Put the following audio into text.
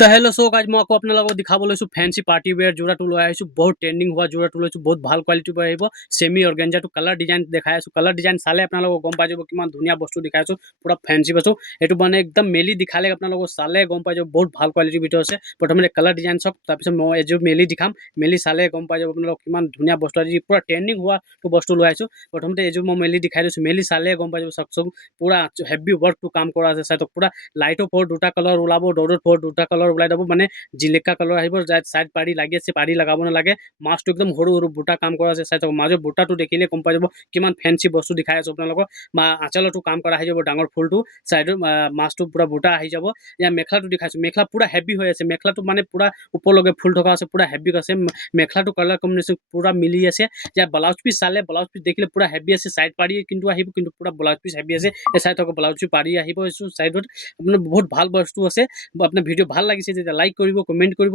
তো hello' so guys মই আকৌ আপোনালোকক দেখাব লৈছোঁ ফেঞ্চি পাৰ্টি ৱেৰ যোৰাটো লৈ আহিছোঁ বহুত ট্ৰেণ্ডিং হোৱা যোৰাটো লৈছোঁ বহুত ভাল কোৱালিটিৰ পৰা আহিব চেমি অৰ্গেঞ্জাটো কালাৰ ডিজাইন দেখাই আছোঁ কালাৰ ডিজাইন চালে আপোনালোকক গম পাই যাব কিমান ধুনীয়া বস্তু দেখাই আছোঁ পুৰা ফেঞ্চি বস্তু এইটো মানে একদম মেলি দেখালে আপোনালোকক চালে গম পাই যাব বহুত ভাল কোৱালিটিৰ ভিতৰত আছে প্ৰথমতে কালাৰ ডিজাইন চাওক তাৰপিছত মই এযোৰ মেলি দেখাম মেলি চালে গম পাই যাব আপোনালোকক কিমান ধুনীয়া বস্তু আজি পুৰা ট্ৰেণ্ডিং হোৱাটো বস্তু লৈ আহিছোঁ প্ৰথমতে এযোৰ মই মেলি দেখাই দিছোঁ মেলি চালে গম পাই যাব চাওকচোন পুৰা হেভি ৱৰ্কটো কাম কৰা আছে চাই পুৰা লাইটৰ ফৰ দুটা কালাৰ ওলাব দৌৰৰ ফৰ দুটা কালাৰ ওলাই যাব মানে জিলেকা কালাৰ আহিব চাইড পাৰি লাগি আছে পাৰি লগাব নালাগে মাছটো একদম সৰু সৰু বুটা কাম কৰা আছে চাই থাকক মাজৰ বুটাটো দেখিলে গম পাই যাব কিমান ফেঞ্চি বস্তু দেখাই আছোঁ আপোনালোকক বা আঁচলতো কাম কৰা আহি যাব ডাঙৰ ফুলটো চাইডৰ মাছটো পুৰা বুটা আহি যাব ইয়াৰ মেখেলাটো দেখাইছোঁ মেখেলা পুৰা হেভি হৈ আছে মেখেলাটো মানে পুৰা ওপৰলৈকে ফুল থকা আছে পুৰা হেভি আছে মেখেলাটো কালাৰ কম্বিনেশ্যন পুৰা মিলি আছে ইয়াৰ ব্লাউজ পিচ চালে ব্লাউজ পিচ দেখিলে পুৰা হেভি আছে চাইড পাৰি কিন্তু আহিব কিন্তু পুৰা ব্লাউজ পিচ হেভি আছে এই চাই থাকক ব্লাউজ পিচ পাৰি আহিব চাইডত আপোনাৰ বহুত ভাল বস্তু আছে আপোনাৰ ভিডিঅ' ভাল লাগিছে যেতিয়া লাইক কৰিব কমেণ্ট কৰিব